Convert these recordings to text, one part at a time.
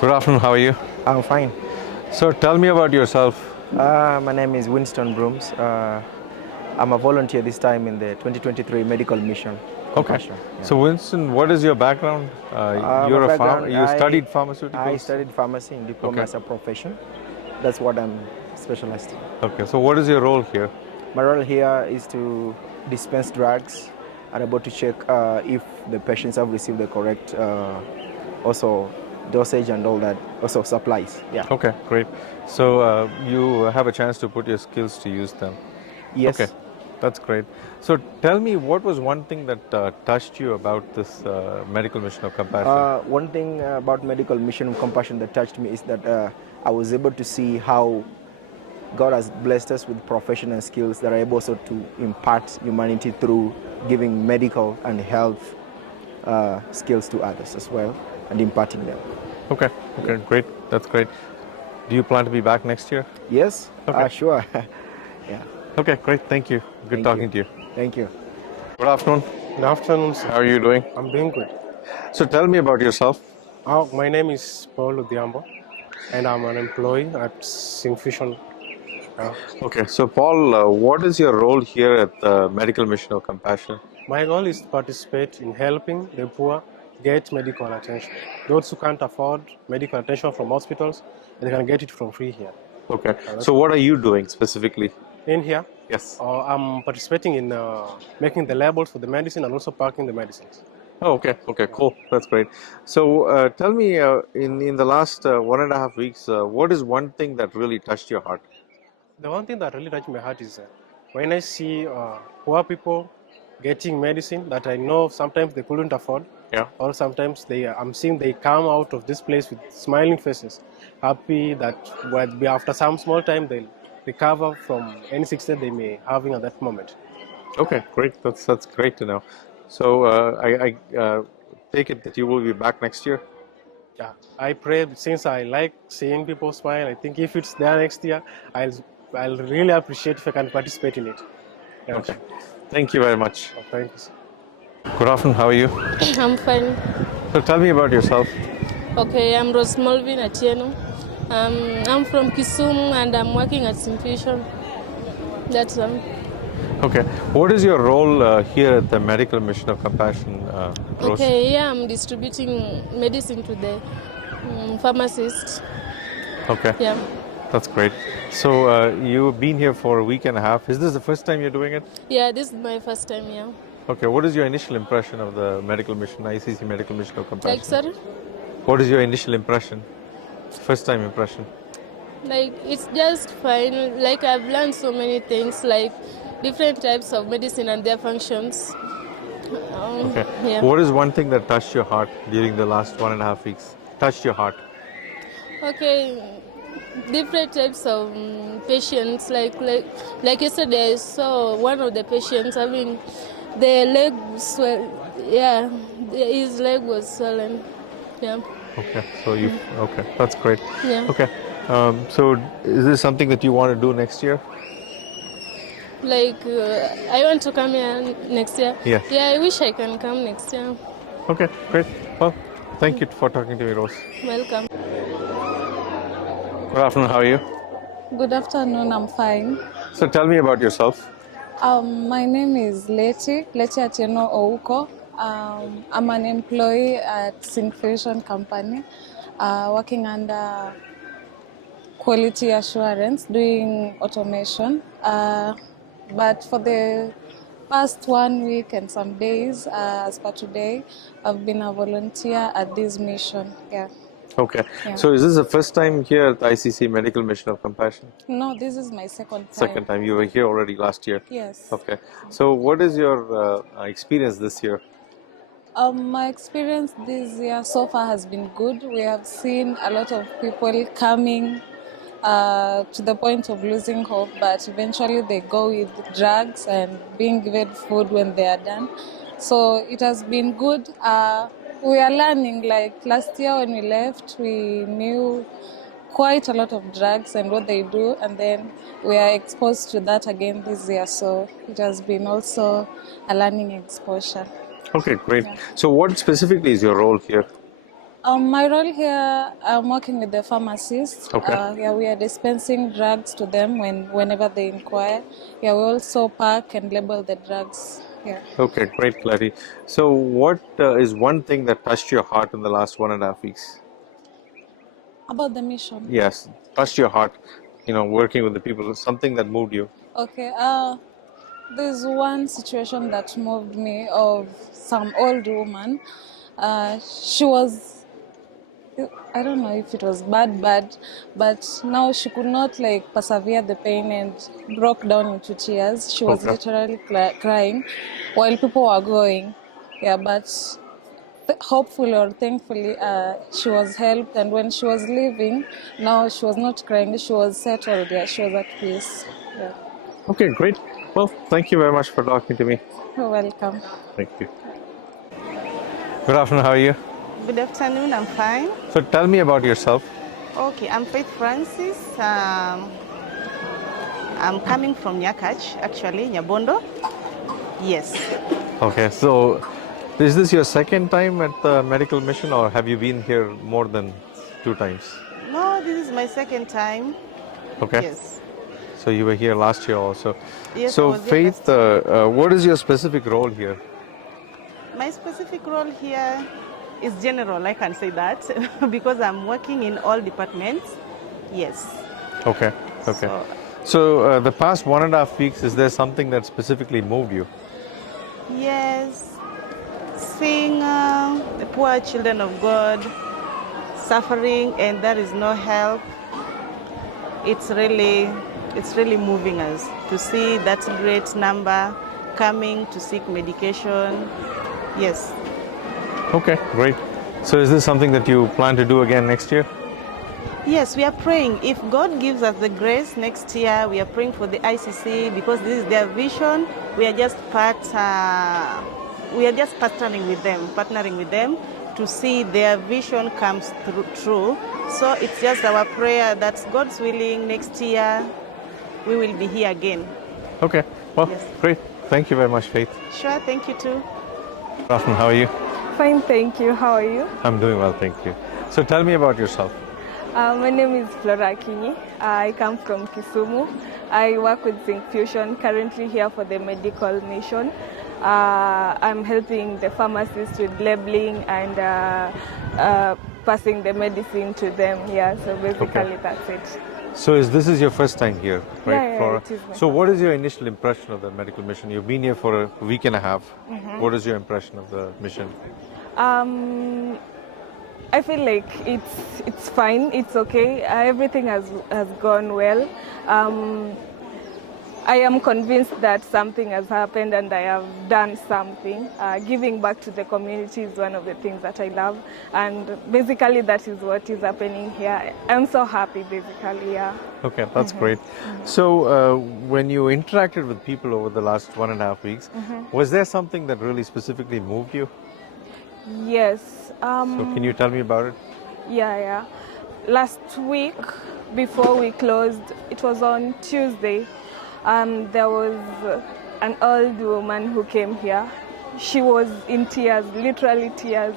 Good afternoon, how are you? I'm fine. So tell me about yourself. My name is Winston Wtfula. I'm a volunteer this time in the 2023 medical mission. Compassion. Yeah. So Winston, what is your background? My background, You studied I pharmaceuticals? studied pharmacy in diploma Okay. as a profession. That's what I'm specialized in. Okay, so what is your role here? My role here is to dispense drugs and about to check if the patients have received the correct also dosage and all that, also supplies. Yeah. Okay, great. So you have a chance to put your skills to use then. Yes. Okay, that's great. So tell me, what was one thing that touched you about this medical mission of compassion? One thing about medical mission of compassion that touched me is that I was able to see how God has blessed us with professional skills that are able also to impart humanity through giving medical and health skills to others as well and imparting them. Okay, great. That's great. Do you plan to be back next year? Yes, Okay. sure. Yeah. Okay, great. Thank you. Good talking to you. Thank you. Good afternoon. Good afternoon, sir. How are you doing? I'm doing good. So tell me about yourself. My name is Odhiambo, and I'm an employee at Syngfusion. Okay, so Paul, what is your role here at the Medical Mission of Compassion? My goal is to participate in helping the poor get medical attention. Those who can't afford medical attention from hospitals, they can get it from free here. Okay, so what are you doing specifically? In here, Yes. I'm participating in making the labels for the medicine and also packing the medicines. Oh, okay, cool. That's great. So tell me, in the last 1.5 weeks, what is one thing that really touched your heart? The one thing that really touched my heart is when I see poor people getting medicine that I know sometimes they couldn't afford, Yeah. or sometimes I'm seeing they come out of this place with smiling faces, happy that after some small time they'll recover from any sickness they may having at that moment. Okay, great. That's great to know. So I take it that you will be back next year. Yeah, I pray since I like seeing people smile. I think if it's there next year, I'll really appreciate if I can participate in it. Yeah. Okay. Thank you very much. Thank you. Good afternoon. How are you? I'm fine. So tell me about yourself. Okay, I'm Molvine Atieno. I'm from Kisumu and I'm working at Syngfusion. That's all. Okay. What is your role here at the Medical Mission of Compassion, Rose? Okay, yeah, I'm distributing medicine to the pharmacists. Okay. Yeah. That's great. So you've been here for a week and a half. Is this the first time you're doing it? Yeah, this is my first time, yeah. Okay. What is your initial impression of the medical mission, ICC Medical Mission of Compassion? Like, sorry? What is your initial impression? First time impression? Like, it's just fine. Like, I've learned so many things, like different types of medicine and their functions. Okay. Yeah. What is one thing that touched your heart during the last 1.5 weeks? Touched your heart? Okay, different types of patients. Like yesterday, I saw one of the patients having the leg swell. Yeah, his leg was swollen. Yeah. Okay. So you. Okay. That's great. Yeah. Okay. So is this something that you want to do next year? Like I want to come here next year. Yes. Yeah, I wish I can come next year. Okay. Great. Well, thank you for talking to me, Rose. Welcome. Good afternoon. How are you? Good afternoon, I'm fine. So tell me about yourself. My name is Letty Atieno Ouko. I'm an employee at Syngfusion company, working under quality assurance, doing automation. But for the past 1 week and some days, as per today, I've been a volunteer at this mission. Yeah. Okay. Yeah. So is this the first time here at the ICC Medical Mission of Compassion? No, this is my second time. Second time. You were here already last year. Yes. Okay. So what is your experience this year? My experience this year so far has been good. We have seen a lot of people coming to the point of losing hope, but eventually they go with drugs and being given food when they are done. So it has been good. We are learning, like last year when we left, we knew quite a lot of drugs and what they do, and then we are exposed to that again this year. So it has been also a learning exposure. Okay, great. Yeah. So what specifically is your role here? My role here, I'm working with the pharmacist. Okay. Yeah, we are dispensing drugs to them whenever they inquire. Yeah, we also pack and label the drugs here. Okay, great, Letty. So, what is one thing that touched your heart in the last 1.5 weeks? About the mission. Yes, touched your heart. Working with the people, something that moved you. Okay. There's one situation that moved me of some old woman. She was, I don't know if it was bad, but now she could not like persevere the pain and broke down into tears. She was Okay. literally crying while people were going. Yeah, but hopefully or thankfully, she was helped. And when she was leaving, now she was not crying. She was settled. Yeah, she was at peace. Yeah. Okay, great. Well, thank you very much for talking to me. You're welcome. Thank you. Good afternoon. How are you? Good afternoon, I'm fine. So, tell me about yourself. Okay, I'm Faith Francis. I'm coming from Nyakach, actually, Nyabondo. Yes. Okay, so is this your second time at the medical mission, or have you been here more than 2 times? No, this is my second time. Okay. Yes. So you were here last year also. Yes, I So was here Faith, what is your specific role here? My specific role here is general, I can say that, because I'm working in all departments. Yes. Okay. Okay. So the past 1.5 weeks, is there something that specifically moved you? Yes. Seeing the poor children of God suffering and there is no help, it's really moving us to see that great number coming to seek medication. Yes. Okay, great. So is this something that you plan to do again next year? Yes, we are praying. If God gives us the grace next year, we are praying for the ICC because this is their vision. We are just partnering with them to see their vision comes true. So it's just our prayer that God's willing next year we will be here again. Okay. Well, Yes. great. Thank you very much, Faith. Sure, thank you too. Good afternoon. How are you? Fine, thank you. How are you? I'm doing well, thank you. So tell me about yourself. My name is Flora Akinyi. I come from Kisumu. I work with Zinc Fusion, currently here for the medical mission. I'm helping the pharmacists with labeling and passing the medicine to them. Yeah, so basically that's it. So this is your first time here, right, Yeah, Flora? it is my So what is your initial impression of the medical mission? You've been here for a week and a half. Mm-hmm. What is your impression of the mission? I feel like it's fine, it's okay. Everything has gone well. I am convinced that something has happened and I have done something. Giving back to the community is one of the things that I love, and basically that is what is happening here. I'm so happy, basically, yeah. Okay, that's great. So when you interacted with people over the last 1.5 weeks, was there something that really specifically moved you? Yes. So can you tell me about it? Yeah. Last week, before we closed, it was on Tuesday, there was an old woman who came here. She was in tears, literally tears.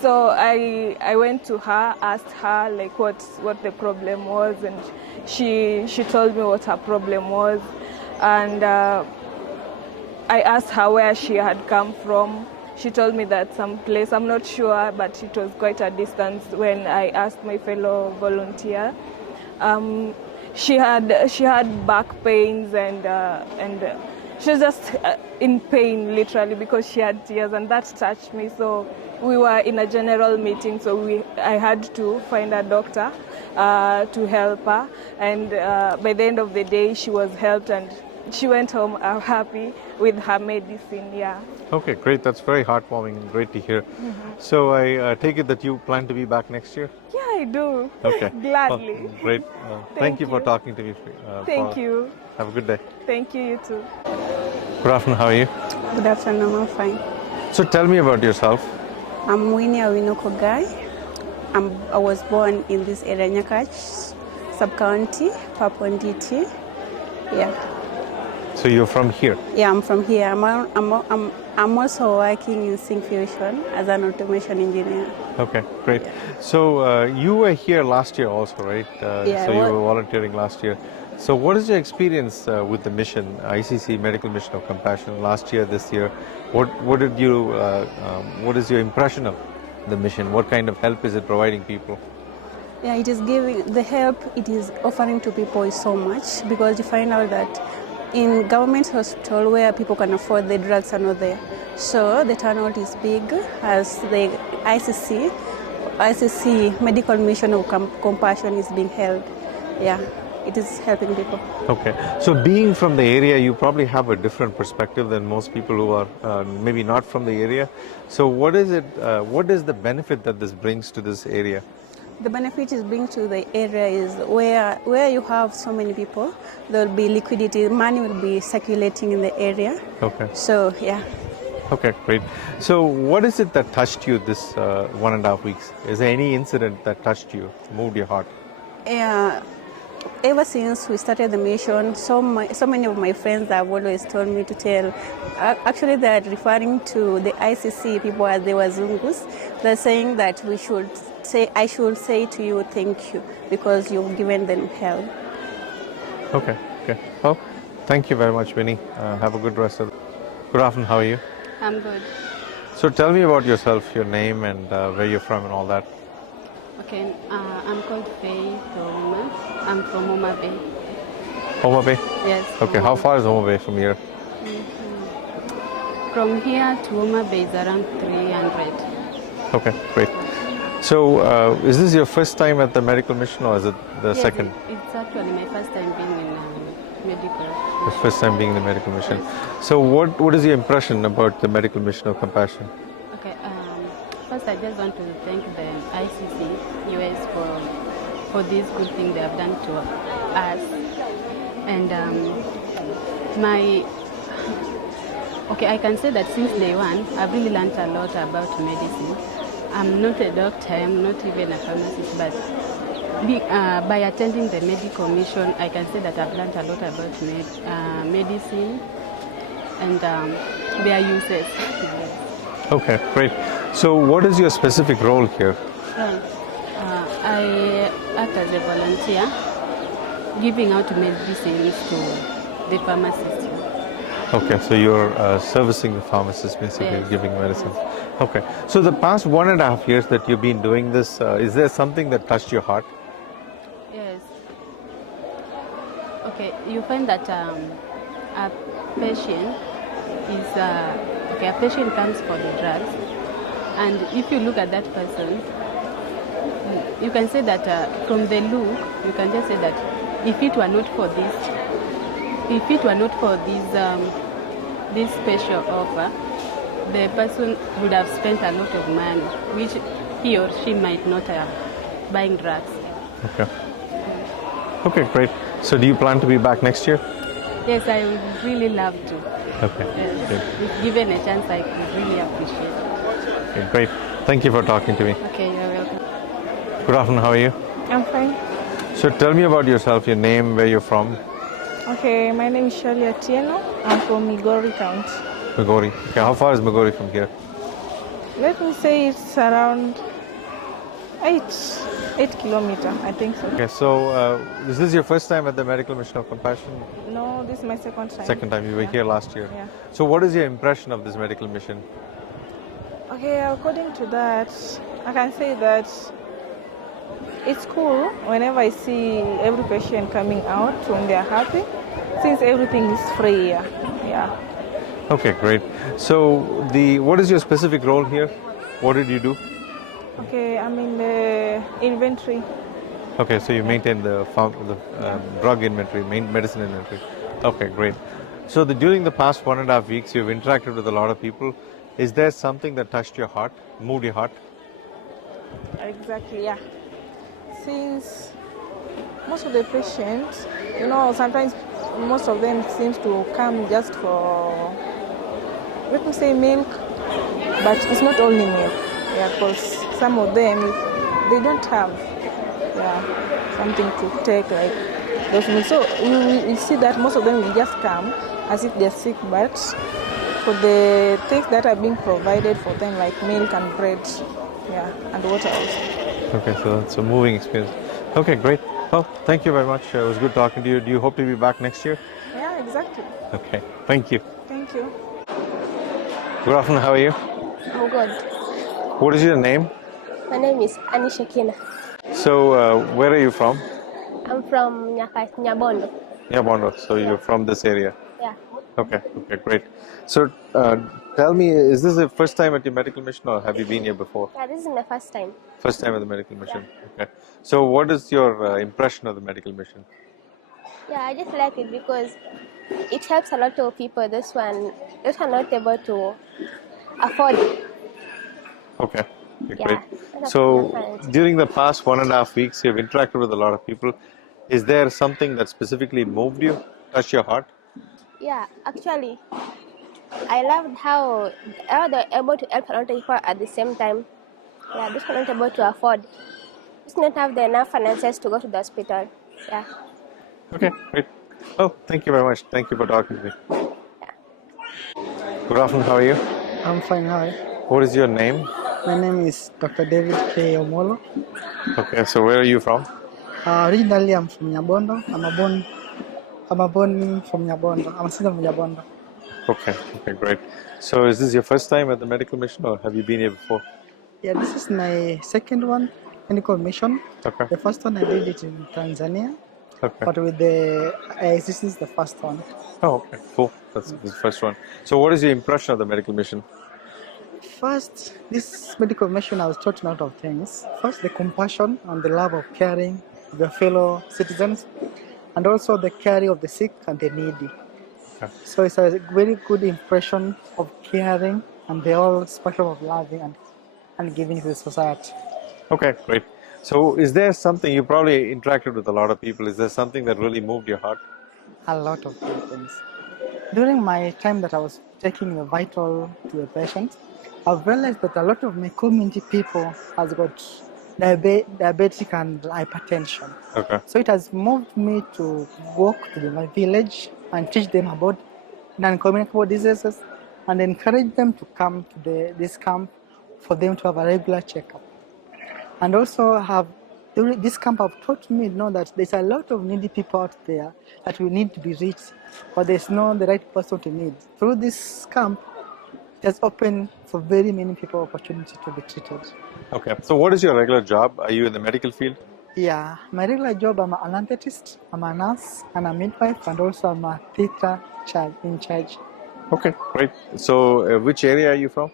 So I went to her, asked her like what the problem was, and she told me what her problem was. And I asked her where she had come from. She told me that some place, I'm not sure, but it was quite a distance when I asked my fellow volunteer. She had back pains and she was just in pain literally because she had tears, and that touched me. So we were in a general meeting, so I had to find a doctor to help her, and by the end of the day she was helped and she went home happy with her medicine. Yeah. Okay, great. That's very heartwarming and great to hear. So I take it that you plan to be back next year? Yeah, I do. Okay. Gladly. Well, great. Thank you for you. talking to me. Thank you. Have a good day. Thank you, you too. Good afternoon. How are you? Good afternoon, I'm fine. So tell me about yourself. I'm Winnie Koggai. I was born in this area, Nyakach, sub-county, Pap Onditi. Yeah. So you're from here? Yeah, I'm from here. I'm also working in Sync Fusion as an automation engineer. Okay, great. So you were here last year also, right? Yeah, So you were volunteering last year. So what is your experience with the mission, ICC Medical Mission of Compassion, last year, this year? What did you? What is your impression of the mission? What kind of help is it providing people? Yeah, it is giving the help it is offering to people is so much, because you find out that in government hospital where people can afford the drugs are not there. So the turnout is big as the ICC Medical Mission of Compassion is being held. Yeah, it is helping people. Okay, so being from the area, you probably have a different perspective than most people who are maybe not from the area. So what is it? What is the benefit that this brings to this area? The benefit it brings to the area is where you have so many people, there will be liquidity, money will be circulating in the area. Okay. So, yeah. Okay, great. So what is it that touched you this 1.5 weeks? Is there any incident that touched you, moved your heart? Yeah. Ever since we started the mission, so many of my friends have always told me to tell. Actually, they are referring to the ICC people as they were Zungus. They're saying that I should say to you thank you because you've given them help. Okay. Well, thank you very much, Winnie. Have a good rest of the... Good afternoon, how are you? I'm good. So tell me about yourself, your name and where you're from and all that. Okay, I'm called Faith Auma. I'm from Auma Bay. Auma Bay? Yes. Okay, how far is Auma Bay from here? From here to Auma Bay is around 300. Okay, great. So is this your first time at the medical mission or is it the second? It's actually my first time being in medical. The first time being in the medical mission. Yes. So what is your impression about the medical mission of compassion? Okay, first I just want to thank the ICC US for this good thing they have done to us. And I can say that since day one, I've really learned a lot about medicine. I'm not a doctor, I'm not even a pharmacist, but by attending the medical mission, I can say that I've learned a lot about medicine and their uses. Okay, great. So what is your specific role here? I act as a volunteer, giving out medicines to the pharmacists. Okay, so you're servicing the pharmacist, basically, yes, giving medicine. Yes. Okay, so the past 1.5 years that you've been doing this, is there something that touched your heart? Yes. Okay, you find that a patient is, a patient comes for the drugs, and if you look at that person, you can say that from the look, you can just say that if it were not for this, this special offer, the person would have spent a lot of money, which he or she might not have buying drugs. Okay. Okay, great. So do you plan to be back next year? Yes, I would really love to. Okay. Yes. If given a chance, I could really appreciate it. Okay, great. Thank you for talking to me. Okay, you're welcome. Good afternoon, how are you? I'm fine. So tell me about yourself, your name, where you're from. Okay, my name is Letty Atieno. I'm from Migori County. Mugera. Okay, how far is Mugera from here? Let me say it's around 8 kilometers, I think so. Okay, so is this your first time at the Medical Mission of Compassion? No, this is my second time. Second time, you were here last year. Yeah. So what is your impression of this medical mission? Okay, according to that, I can say that it's cool whenever I see every patient coming out when they're happy, since everything is free here. Yeah. Okay, great. So what is your specific role here? What did you do? Okay, I'm in the inventory. Okay, so you maintain the drug inventory, medicine inventory. Okay, great. So during the past 1.5 weeks, you've interacted with a lot of people. Is there something that touched your heart, moved your heart? Exactly, yeah. Since most of the patients, sometimes most of them seems to come just for, let me say, milk, but it's not only milk. Yeah, because some of them, they don't have something to take like those milk. So you see that most of them will just come as if they're sick, but for the things that are being provided for them, like milk and bread, yeah, and water also. Okay, so that's a moving experience. Okay, great. Well, thank you very much. It was good talking to you. Do you hope to be back next year? Yeah, exactly. Okay, thank you. Thank you. Good afternoon, how are you? I'm good. What is your name? My name is Shakina. So, where are you from? I'm from Nyabondo. Bondo. So, you're from this area? Yeah. Okay, great. So, tell me, is this the first time at your medical mission or have you been here before? Yeah, this is my first time. First time at the medical mission. Okay. So, what is your impression of the medical mission? Yeah, I just like it because it helps a lot of people. Those are not able to afford it. Okay, Yeah, great. that's So, different. during the past 1.5 weeks, you've interacted with a lot of people. Is there something that specifically moved you, touched your heart? Yeah, actually, I loved how they're able to help a lot of people at the same time. Yeah, those are not able to afford. Just not have the enough finances to go to the hospital. Yeah. Okay, great. Oh, thank you very much. Thank you for talking to me. Good afternoon, how are you? I'm fine, hi. What is your name? My name is Dr. David K. Omollo. Okay, so where are you from? Originally, I'm from Nyabondo. I'm born from Nyabondo. I'm a citizen of Nyabondo. Okay, great. So is this your first time at the medical mission or have you been here before? Yeah, this is my second one, medical mission. Okay. The first one I did it in Tanzania, Okay. but with this is the first one. Oh, okay, cool. That's the first one. So what is your impression of the medical mission? First, this medical mission, I was taught a lot of things. First, the compassion and the love of caring of your fellow citizens, and also the caring of the sick and the needy. Okay. So it's a very good impression of caring and the whole spectrum of loving and giving to the society. Okay, great. So is there something, you probably interacted with a lot of people, is there something that really moved your heart? A lot of good things. During my time that I was taking the vital to the patient, I've realized that a lot of my community people has got diabetic and hypertension. Okay. So it has moved me to walk to my village and teach them about non-communicable diseases and encourage them to come to this camp for them to have a regular checkup. And also during this camp have taught me that there's a lot of needy people out there that we need to be reached, but there's no the right person to meet. Through this camp, it has opened for very many people opportunity to be treated. Okay. So what is your regular job? Are you in the medical field? Yeah, my regular job, I'm an anesthetist, I'm a nurse, and a midwife, and also I'm a theatre in charge. Okay, great. So which area are you from?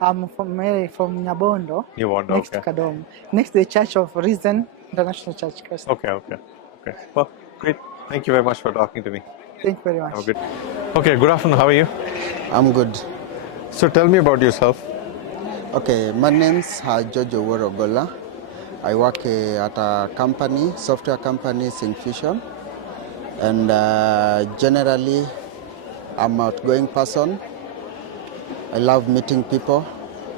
I'm from Nyabondo, next okay. to Kadom, next to the Church of Risen International Church. Okay. Well, great. Thank you very much for talking to me. Thank you very much. Have a good. Okay, good afternoon. How are you? I'm good. So tell me about yourself. Okay, my name's Jojo Ogolla. I work at a company, software company, Fusion, and generally I'm an outgoing person. I love meeting people,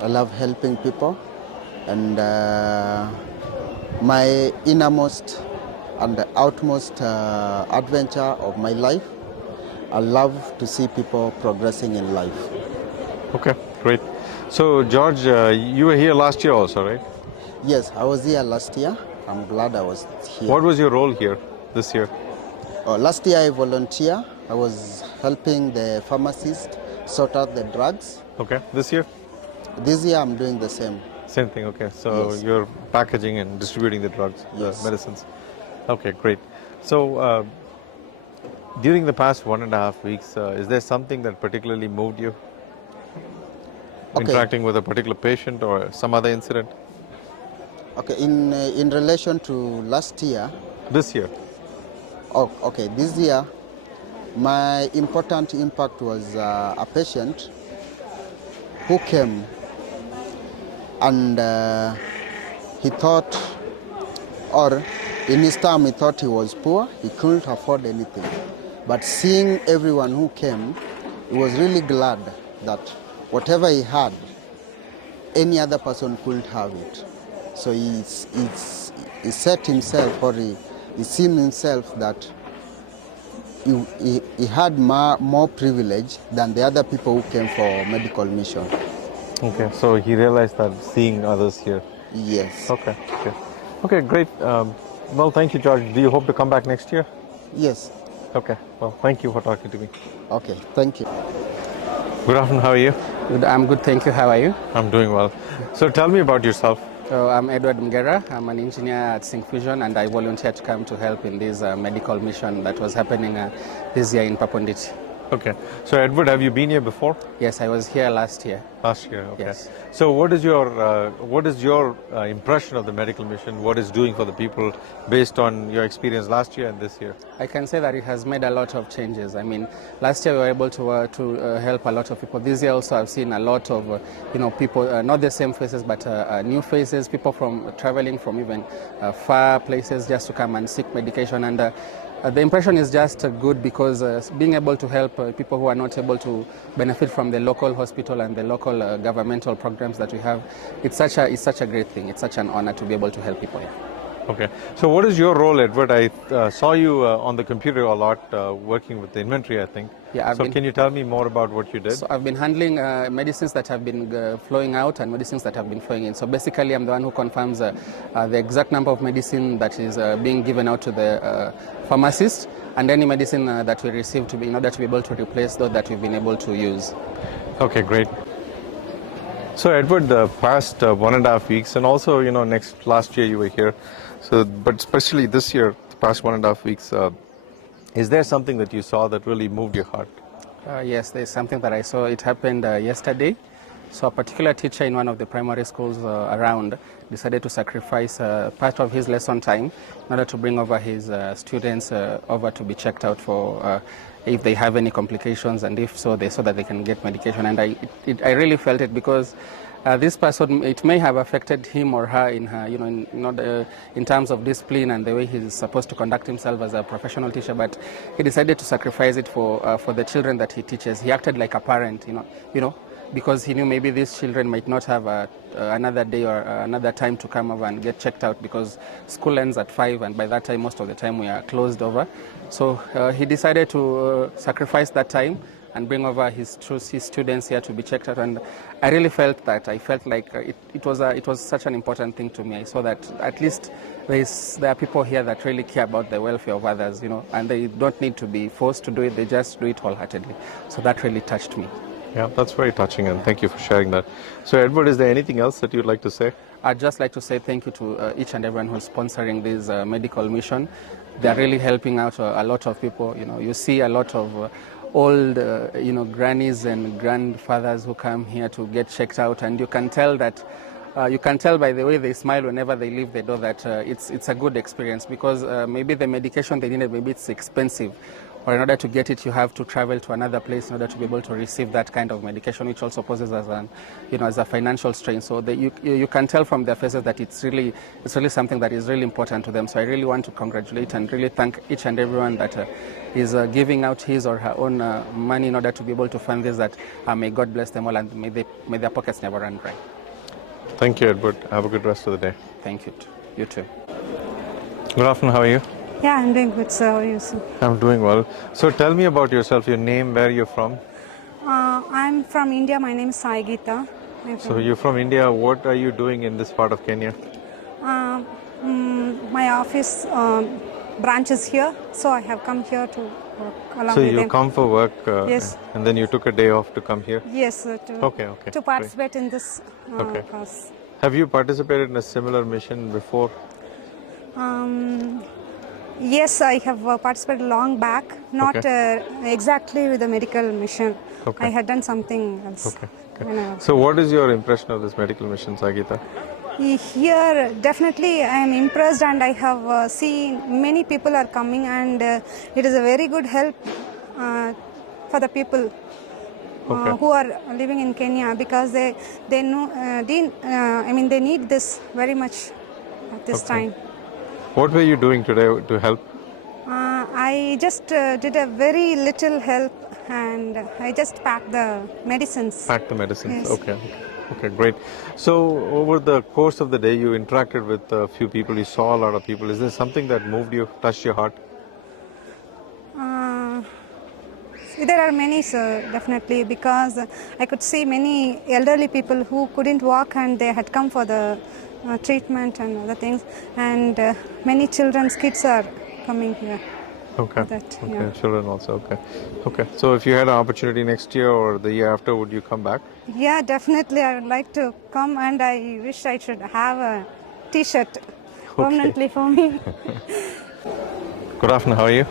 I love helping people, and my innermost and the outmost adventure of my life, I love to see people progressing in life. Okay, great. So George, you were here last year also, right? Yes, I was here last year. I'm glad I was here. What was your role here this year? Last year I volunteered. I was helping the pharmacist sort out the drugs. Okay, this year? This year I'm doing the same. Same thing, okay. So yes. You're packaging and distributing the drugs, yes. the medicines. Okay, great. So during the past 1.5 weeks, is there something that particularly moved you? Okay. Interacting with a particular patient or some other incident? Okay, in relation to last year? This year. Oh, okay, this year, my important impact was a patient who came and he thought, or in his time he thought he was poor, he couldn't afford anything. But seeing everyone who came, he was really glad that whatever he had, any other person couldn't have it. So he set himself, or he seen himself that he had more privilege than the other people who came for medical mission. Okay, so he realized that seeing others here. Yes. Okay, okay, great. Well, thank you, George. Do you hope to come back next year? Yes. Okay, well, thank you for talking to me. Okay, thank you. Good afternoon, how are you? Good, I'm good, thank you. How are you? I'm doing well. So tell me about yourself. So I'm Edward Mugera. I'm an engineer at Sync Fusion, and I volunteered to come to help in this medical mission that was happening this year in Pap Onditi. Okay. So Edward, have you been here before? Yes, I was here last year. Last year, okay. Yes. So what is your impression of the medical mission? What it's doing for the people based on your experience last year and this year? I can say that it has made a lot of changes. I mean, last year we were able to help a lot of people. This year also I've seen a lot of people, not the same faces, but new faces, people from traveling from even far places just to come and seek medication. And the impression is just good because being able to help people who are not able to benefit from the local hospital and the local governmental programs that we have, it's such a great thing. It's such an honor to be able to help people here. Okay. So what is your role, Edward? I saw you on the computer a lot working with the inventory, I think. Yeah, can you tell me more about what you did? So I've been handling medicines that have been flowing out and medicines that have been flowing in. So basically I'm the one who confirms the exact number of medicine that is being given out to the pharmacist, and any medicine that we receive in order to be able to replace those that we've been able to use. Okay, great. So Edward, the past 1.5 weeks, and also last year you were here, but especially this year, the past 1.5 weeks, is there something that you saw that really moved your heart? Yes, there's something that I saw. It happened yesterday. So a particular teacher in one of the primary schools around decided to sacrifice part of his lesson time in order to bring over his students over to be checked out for if they have any complications, and if so, so that they can get medication. And I really felt it because this person, it may have affected him or her in her, in terms of discipline and the way he's supposed to conduct himself as a professional teacher. But he decided to sacrifice it for the children that he teaches. He acted like a parent, because he knew maybe these children might not have another day or another time to come over and get checked out, because school ends at 5, and by that time most of the time we are closed over. So he decided to sacrifice that time and bring over his students here to be checked out. And I really felt that. I felt like it was such an important thing to me. I saw that at least there are people here that really care about the welfare of others, and they don't need to be forced to do it. They just do it wholeheartedly. So that really touched me. Yeah, that's very touching, and thank you for sharing that. So Edward, is there anything else that you'd like to say? I'd just like to say thank you to each and everyone who's sponsoring this medical mission. They're really helping out a lot of people. You see a lot of old, grannies and grandfathers who come here to get checked out, and you can tell that. You can tell by the way they smile whenever they leave the door that it's a good experience, because maybe the medication they needed, maybe it's expensive, or in order to get it you have to travel to another place in order to be able to receive that kind of medication, which also poses as a financial strain. So you can tell from their faces that it's really something that is really important to them. So I really want to congratulate and really thank each and everyone that is giving out his or her own money in order to be able to fund this. That may God bless them all, and may their pockets never run dry. Thank you, Edward. Have a good rest of the day. Thank you. You too. Good afternoon. How are you? Yeah, I'm doing good, sir. How are you, sir? I'm doing well. So tell me about yourself, your name, where you're from. I'm from India. My name is Saigeetha. So you're from India. What are you doing in this part of Kenya? My office branch is here, so I have come here to work along with them. So you come for work, yes, and then you took a day off to come here? Yes, sir. To participate in this class. Have you participated in a similar mission before? Yes, I have participated long back, not exactly with the medical mission. I had done something else. So what is your impression of this medical mission, Saigeetha? Here, definitely I am impressed, and I have seen many people are coming, and it is a very good help for the people who are living in Kenya, because they know they need this very much at this time. What were you doing today to help? I just did a very little help, and I just packed the medicines. Packed the medicines, yes. Okay, great. So over the course of the day you interacted with a few people, you saw a lot of people. Is there something that moved you, touched your heart? There are many, sir, definitely, because I could see many elderly people who couldn't walk and they had come for the treatment and other things, and many children's kids are coming here. Okay. That, Okay. yeah. Children also. Okay. Okay. So if you had an opportunity next year or the year after, would you come back? Yeah, definitely. I would like to come, and I wish I should have a T-shirt permanently for me. Good afternoon. How are you?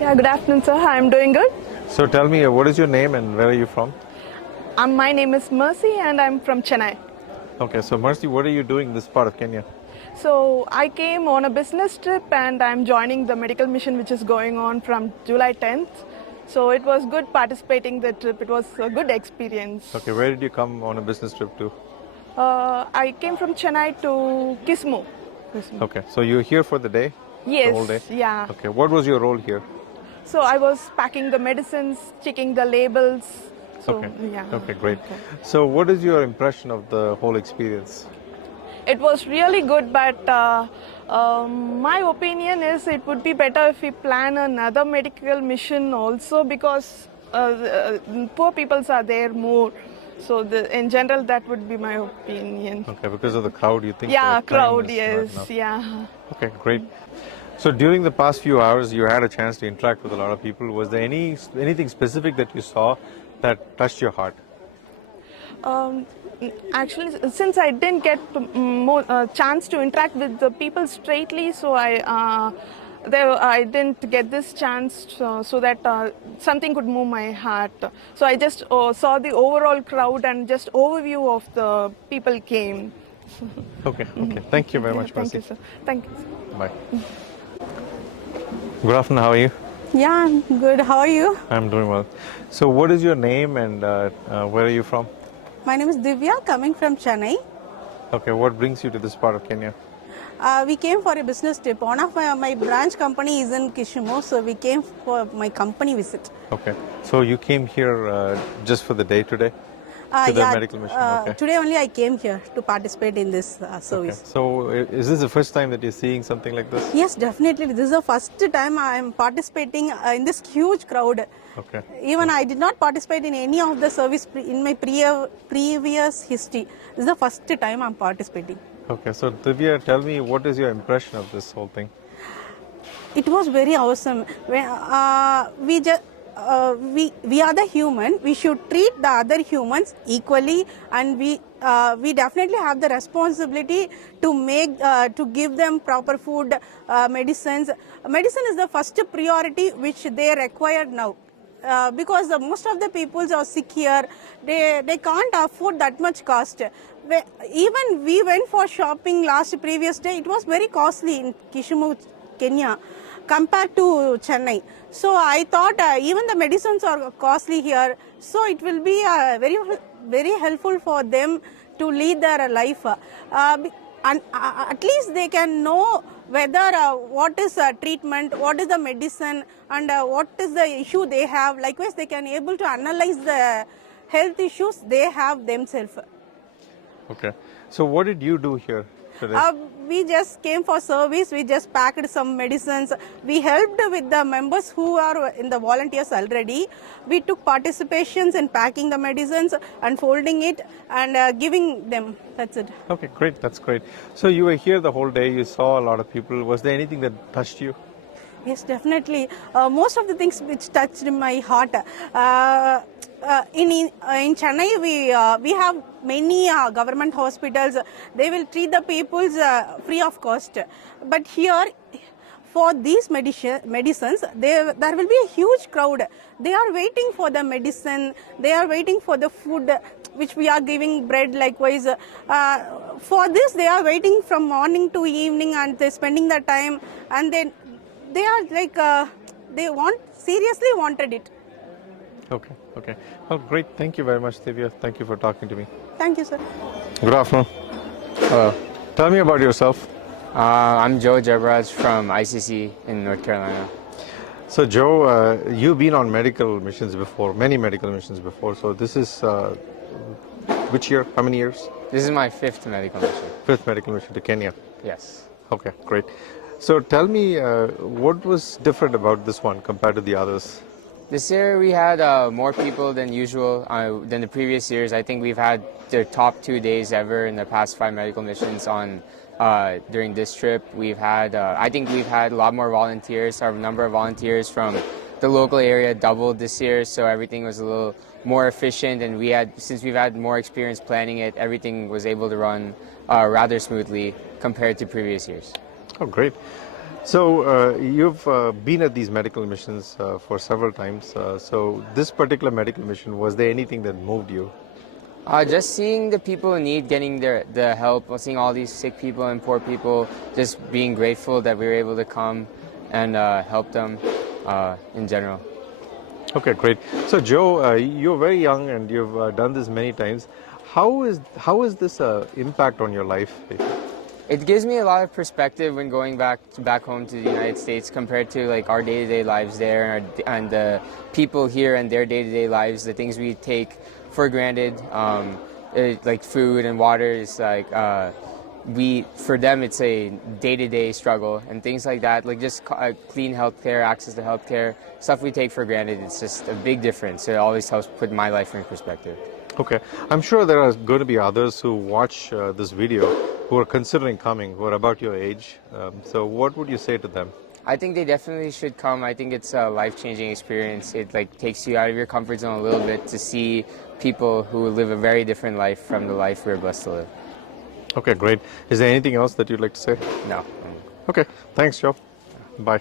Yeah, good afternoon, sir. I'm doing good. So tell me, what is your name and where are you from? My name is Mercy and I'm from Chennai. Okay. So Mercy, what are you doing in this part of Kenya? So I came on a business trip and I'm joining the medical mission which is going on from July 10th. So it was good participating the trip. It was a good experience. Okay. Where did you come on a business trip to? I came from Chennai to Kismu. Okay. So you're here for the day? Yes, The whole day? yeah. Okay. What was your role here? So I was packing the medicines, checking the labels. So, Okay. yeah. Okay, great. So what is your impression of the whole experience? It was really good, but my opinion is it would be better if we plan another medical mission also, because poor peoples are there more. So in general, that would be my opinion. Okay, because of the crowd, you think? Yeah, the time crowd, is not yes, enough. yeah. Okay, great. So during the past few hours, you had a chance to interact with a lot of people. Was there anything specific that you saw that touched your heart? Actually, since I didn't get more chance to interact with the people straightly, so I didn't get this chance so that something could move my heart. So I just saw the overall crowd and just overview of the people came. Okay, okay. Thank you very much, Thank Mercy. you, sir. Thank you. Bye. Good afternoon. How are you? Yeah, I'm good. How are you? I'm doing well. So what is your name and where are you from? My name is Dhivya, coming from Chennai. Okay, what brings you to this part of Kenya? We came for a business trip. One of my branch company is in Kisumu, so we came for my company visit. Okay, so you came here just for the day today? To the medical mission, okay. Today only I came here to participate in this service. Okay. So is this the first time that you're seeing something like this? Yes, definitely. This is the first time I am participating in this huge crowd. Okay. Even I did not participate in any of the service in my previous history. This is the first time I'm participating. Okay, so Dhivya, tell me, what is your impression of this whole thing? It was very awesome. We are the human. We should treat the other humans equally, and we definitely have the responsibility to give them proper food, medicines. Medicine is the first priority which they require now. Because most of the people are sick here, they can't afford that much cost. Even we went for shopping previous day, it was very costly in Kisumu, Kenya, compared to Chennai. So I thought even the medicines are costly here, so it will be very helpful for them to lead their life. And at least they can know whether what is treatment, what is the medicine, and what is the issue they have. Likewise, they can able to analyze the health issues they have themselves. Okay. So what did you do here today? We just came for service. We just packed some medicines. We helped with the members who are in the volunteers already. We took participations in packing the medicines and folding it and giving them. That's it. Okay, great. That's great. So you were here the whole day. You saw a lot of people. Was there anything that touched you? Yes, definitely. Most of the things which touched my heart. In Chennai, we have many government hospitals. They will treat the people free of cost. But here, for these medicines, there will be a huge crowd. They are waiting for the medicine. They are waiting for the food, which we are giving bread likewise. For this, they are waiting from morning to evening, and they're spending the time. And then they are like they seriously wanted it. Okay, okay. Well, great. Thank you very much, Dhivya. Thank you for talking to me. Thank you, sir. Good afternoon. Tell me about yourself. I'm Joe Jebaraj from ICC in North Carolina. So, Joe, you've been on medical missions before, many medical missions before. So, this is which year? How many years? This is my 5th medical mission. 5th medical mission to Kenya. Yes. Okay, great. So, tell me what was different about this one compared to the others? This year we had more people than usual than the previous years. I think we've had the top 2 days ever in the past 5 medical missions on during this trip. We've had, I think we've had a lot more volunteers. Our number of volunteers from the local area doubled this year, so everything was a little more efficient. And we had, since we've had more experience planning it, everything was able to run rather smoothly compared to previous years. Oh, great. So you've been at these medical missions for several times. So this particular medical mission, was there anything that moved you? Just seeing the people in need, getting the help, seeing all these sick people and poor people, just being grateful that we were able to come and help them in general. Okay, great. So Joe, you're very young and you've done this many times. How is this impact on your life? It gives me a lot of perspective when going back home to the United States compared to like our day-to-day lives there and the people here and their day-to-day lives, the things we take for granted, like food and water is like for them it's a day-to-day struggle and things like that, like just clean healthcare, access to healthcare, stuff we take for granted. It's just a big difference. It always helps put my life in perspective. Okay, I'm sure there are going to be others who watch this video who are considering coming, who are about your age. So what would you say to them? I think they definitely should come. I think it's a life-changing experience. It like takes you out of your comfort zone a little bit to see people who live a very different life from the life we're blessed to live. Okay, great. Is there anything else that you'd like to say? No. Okay, thanks, Joe. Bye.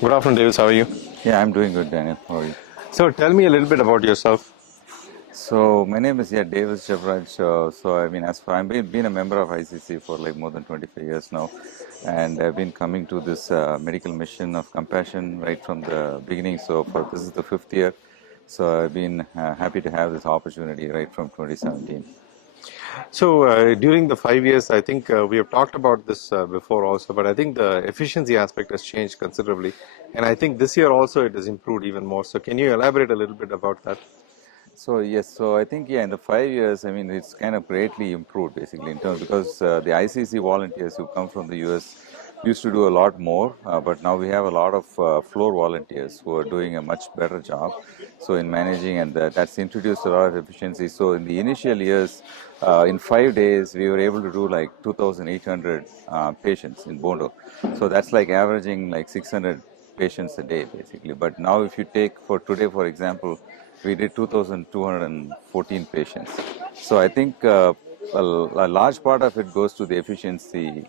Good afternoon, Davis. How are you? Yeah, I'm doing good, Daniel. How are you? So tell me a little bit about yourself. So my name is Davis Jebaraj. So I mean, I've been a member of ICC for like more than 25 years now, and I've been coming to this medical mission of compassion right from the beginning. So this is the 5th year. So I've been happy to have this opportunity right from 2017. So during the 5 years, I think we have talked about this before also, but I think the efficiency aspect has changed considerably, and I think this year also it has improved even more. So can you elaborate a little bit about that? So yes, so I think in the 5 years, I mean, it's kind of greatly improved basically in terms, because the ICC volunteers who come from the US used to do a lot more, but now we have a lot of floor volunteers who are doing a much better job. So in managing, and that's introduced a lot of efficiency. So in the initial years, in 5 days, we were able to do like 2,800 patients in Bondo. So that's like averaging like 600 patients a day basically. But now if you take for today, for example, we did 2,214 patients. So I think a large part of it goes to the efficiency,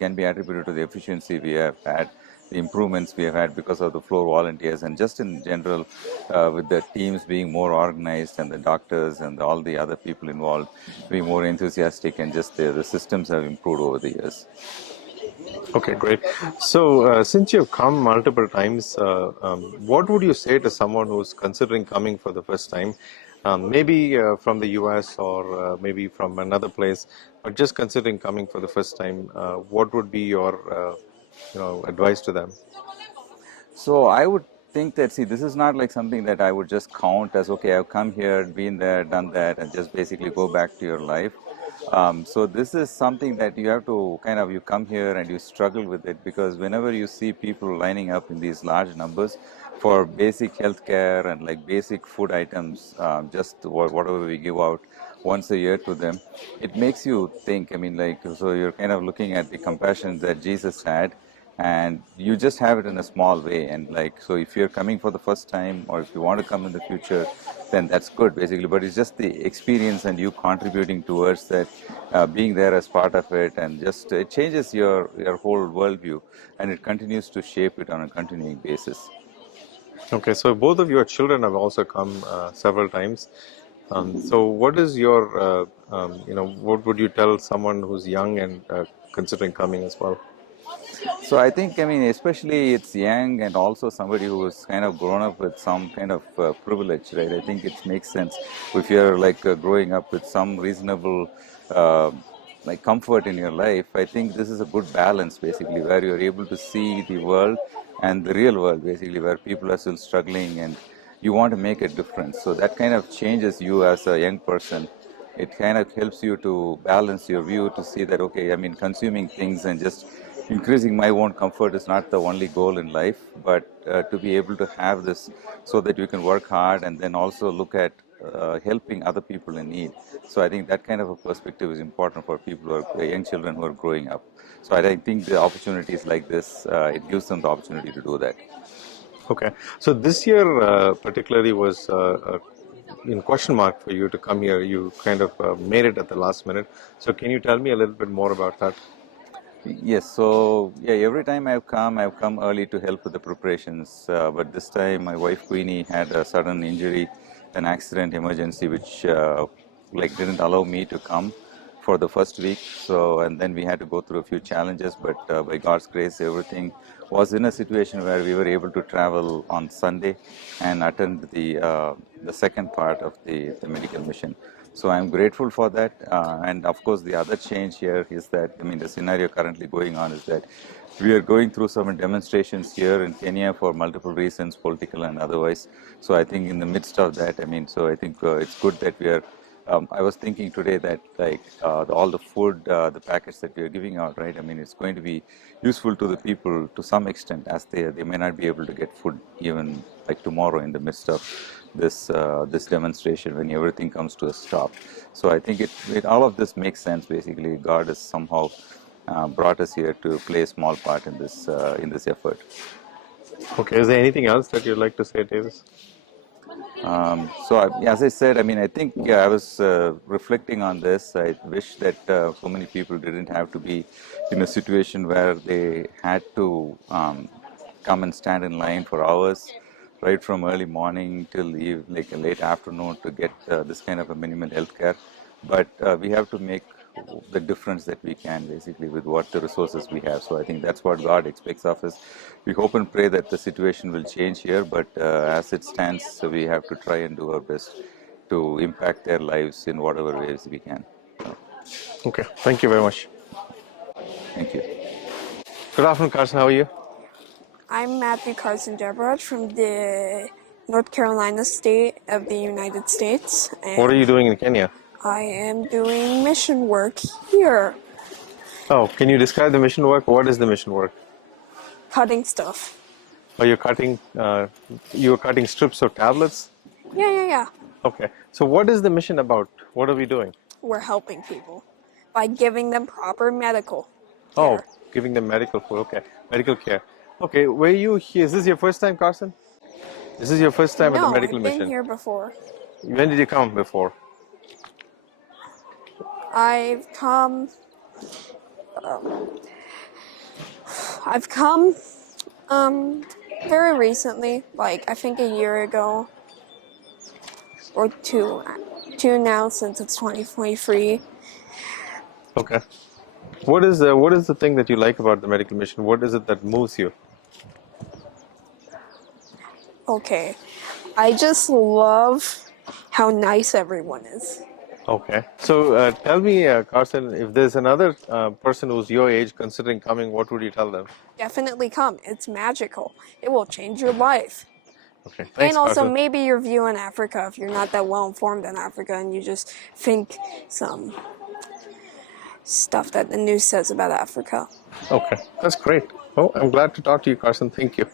can be attributed to the efficiency we have had, the improvements we have had because of the floor volunteers, and just in general with the teams being more organized and the doctors and all the other people involved being more enthusiastic, and just the systems have improved over the years. Okay, great. So since you've come multiple times, what would you say to someone who's considering coming for the first time, maybe from the US or maybe from another place, but just considering coming for the first time? What would be your advice to them? So I would think that, see, this is not like something that I would just count as, okay, I've come here, been there, done that, and just basically go back to your life. So this is something that you have to you come here and you struggle with it, because whenever you see people lining up in these large numbers for basic health care and like basic food items, just whatever we give out once a year to them, it makes you think. I mean, like, so you're kind of looking at the compassion that Jesus had, and you just have it in a small way. And like, so if you're coming for the first time, or if you want to come in the future, then that's good basically. But it's just the experience and you contributing towards that, being there as part of it, and just it changes your whole worldview, and it continues to shape it on a continuing basis. Okay, so both of your children have also come several times. So what is your, what would you tell someone who's young and considering coming as well? So I think, I mean, especially it's young and also somebody who has kind of grown up with some kind of privilege, right? I think it makes sense if you're like growing up with some reasonable like comfort in your life. I think this is a good balance basically, where you're able to see the world and the real world basically, where people are still struggling and you want to make a difference. So that kind of changes you as a young person. It kind of helps you to balance your view to see that, okay, I mean, consuming things and just increasing my own comfort is not the only goal in life, but to be able to have this so that you can work hard and then also look at helping other people in need. So I think that kind of a perspective is important for people who are young children who are growing up. So I think the opportunities like this, it gives them the opportunity to do that. Okay. So this year particularly was in question mark for you to come here. You kind of made it at the last minute. So can you tell me a little bit more about that? Yes, so yeah, every time I've come early to help with the preparations. But this time my wife Queenie had a sudden injury, an accident emergency, which like didn't allow me to come for the first week. So, and then we had to go through a few challenges, but by God's grace, everything was in a situation where we were able to travel on Sunday and attend the second part of the medical mission. So I'm grateful for that. And of course, the other change here is that, I mean, the scenario currently going on is that we are going through some demonstrations here in Kenya for multiple reasons, political and otherwise. So I think in the midst of that, I mean, so I think it's good that we are, I was thinking today that like all the food, the packets that we are giving out, right? I mean, it's going to be useful to the people to some extent, as they may not be able to get food even like tomorrow in the midst of this this demonstration when everything comes to a stop. So I think all of this makes sense. Basically, God has somehow brought us here to play a small part in this effort. Okay. Is there anything else that you'd like to say, Davis? As I said, I mean, I think I was reflecting on this. I wish that so many people didn't have to be in a situation where they had to come and stand in line for hours, right from early morning till like a late afternoon to get this kind of a minimal health care. But we have to make the difference that we can, basically, with what the resources we have. So I think that's what God expects of us. We hope and pray that the situation will change here, but as it stands, we have to try and do our best to impact their lives in whatever ways we can. So. Okay, thank you very much. Thank you. Good afternoon, Carson. How are you? I'm Matthew Carson Jebaraj from the North Carolina state of the United States. And What are you doing in Kenya? I am doing mission work here. Oh, can you describe the mission work? What is the mission work? Cutting stuff. Are you cutting? You're cutting strips of tablets? Yeah. Okay. So what is the mission about? What are we doing? We're helping people by giving them proper medical. Oh, giving them medical food. Okay, medical care. Okay, were you here? Is this your first time, Carson? This is your first time at the medical mission? No, I've been here before. When did you come before? I've come very recently, like I think a year ago or two now, since it's 2023. Okay. What is the thing that you like about the medical mission? What is it that moves you? Okay, I just love how nice everyone is. Okay. So tell me, Carson, if there's another person who's your age considering coming, what would you tell them? Definitely come. It's magical. It will change your life. Okay. Thanks, and also Carson. maybe your view on Africa if you're not that well informed in Africa and you just think some stuff that the news says about Africa. Okay. That's great. Oh, I'm glad to talk to you, Carson. Thank you.